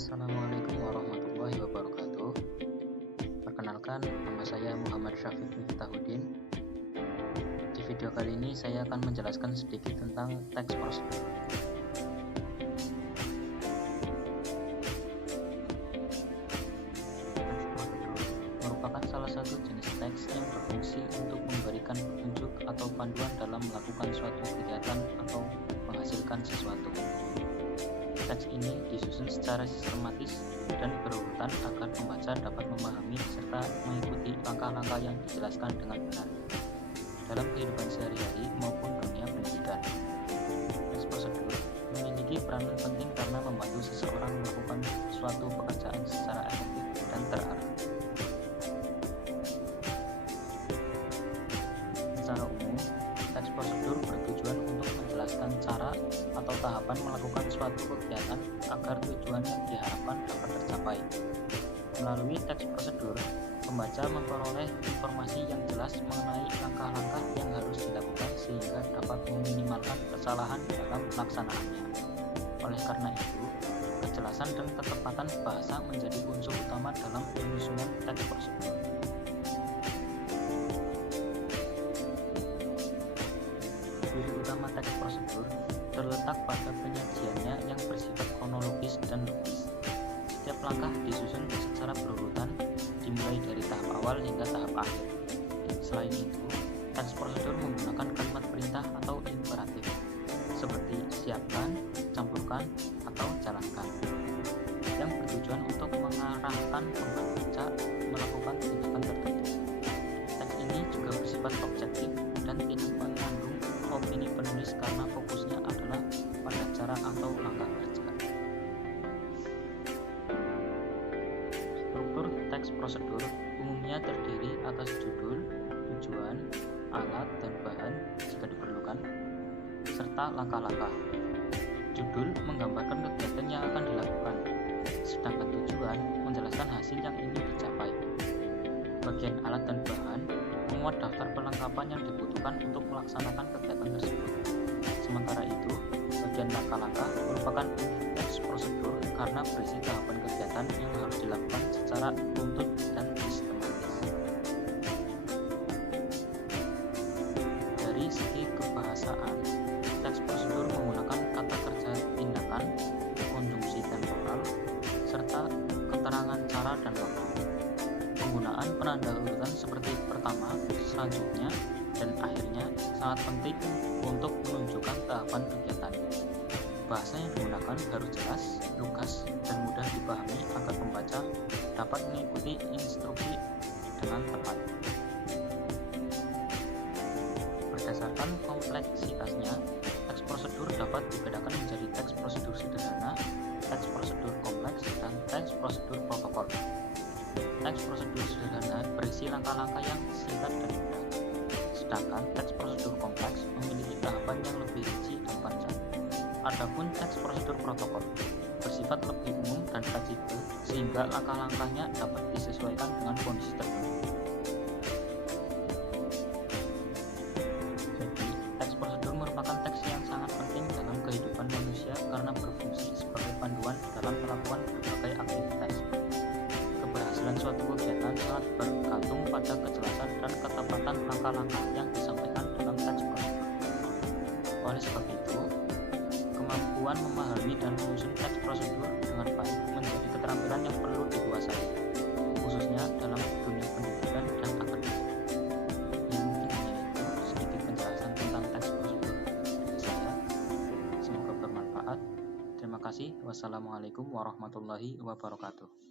Assalamualaikum warahmatullahi wabarakatuh. Perkenalkan, nama saya Muhammad Syafiq Miftahudin. Di video kali ini saya akan menjelaskan sedikit tentang teks prosedur. Merupakan salah satu jenis teks yang berfungsi untuk memberikan petunjuk atau panduan dalam melakukan suatu kegiatan atau menghasilkan sesuatu. Teks ini disusun secara sistematis dan berurutan agar pembaca dapat memahami serta mengikuti langkah-langkah yang dijelaskan dengan benar dalam kehidupan sehari-hari maupun dunia pendidikan. Teks prosedur memiliki peranan penting karena membantu seseorang melakukan suatu pekerjaan secara efektif dan terarah. Secara umum, teks prosedur bertujuan untuk menjelaskan cara atau tahapan melakukan suatu kegiatan agar tujuan yang diharapkan dapat tercapai. Melalui teks prosedur, pembaca memperoleh informasi yang jelas mengenai langkah-langkah yang harus dilakukan sehingga dapat meminimalkan kesalahan dalam pelaksanaannya. Oleh karena itu, kejelasan dan ketepatan bahasa menjadi unsur utama dalam penyusunan teks prosedur. Ciri utama teks prosedur terletak pada penyajiannya yang bersifat kronologis dan logis. Setiap langkah disusun secara berurutan, dimulai dari tahap awal hingga tahap akhir. Selain itu, teks prosedur menggunakan kalimat perintah atau imperatif, seperti siapkan, campurkan, atau jalankan, yang bertujuan untuk mengarahkan pembaca melakukan tindakan tertentu. Teks ini juga bersifat objektif dan tidak mengandung opini penulis karena fokusnya adalah pada cara atau langkah kerja. Struktur teks prosedur umumnya terdiri atas judul, tujuan, alat dan bahan jika diperlukan, serta langkah-langkah. Judul menggambarkan kegiatan yang akan dilakukan, sedangkan tujuan menjelaskan hasil yang ingin dicapai. Bagian alat dan bahan memuat daftar perlengkapan yang dibutuhkan untuk melaksanakan kegiatan tersebut. Sementara itu, bagian langkah-langkah merupakan teks prosedur karena berisi tahapan kegiatan yang harus dilakukan secara runtut dan sistematis. Dari segi kebahasaan, teks prosedur menggunakan kata kerja tindakan, konjungsi temporal, serta keterangan cara dan waktu. Penggunaan penanda urutan seperti pertama, selanjutnya, dan akhirnya sangat penting untuk menunjukkan tahapan kegiatan. Bahasa yang digunakan harus jelas, lugas, dan mudah dipahami agar pembaca dapat mengikuti instruksi dengan tepat. Berdasarkan kompleksitasnya, teks prosedur dapat dibedakan menjadi teks prosedur sederhana, teks prosedur kompleks, dan teks prosedur protokol. Teks prosedur sederhana berisi langkah-langkah yang singkat dan mudah, sedangkan teks prosedur kompleks memiliki tahapan yang lebih rinci dan panjang. Adapun teks prosedur protokol bersifat lebih umum dan fleksibel sehingga langkah-langkahnya dapat disesuaikan dengan kondisi tertentu. Jadi, teks prosedur merupakan teks yang sangat penting dalam kehidupan manusia karena berfungsi sebagai panduan dalam melakukan berbagai aktivitas. Keberhasilan suatu kegiatan sangat bergantung pada kejelasan dan ketepatan langkah-langkah yang disampaikan dalam teks prosedur. Oleh sebab itu, kemampuan memahami dan menyusun teks prosedur dengan baik menjadi keterampilan yang perlu dikuasai, khususnya dalam dunia pendidikan dan akademik. Ya, mungkin hanya itu sedikit penjelasan tentang teks prosedur dari saya. Semoga bermanfaat. Terima kasih. Wassalamualaikum warahmatullahi wabarakatuh.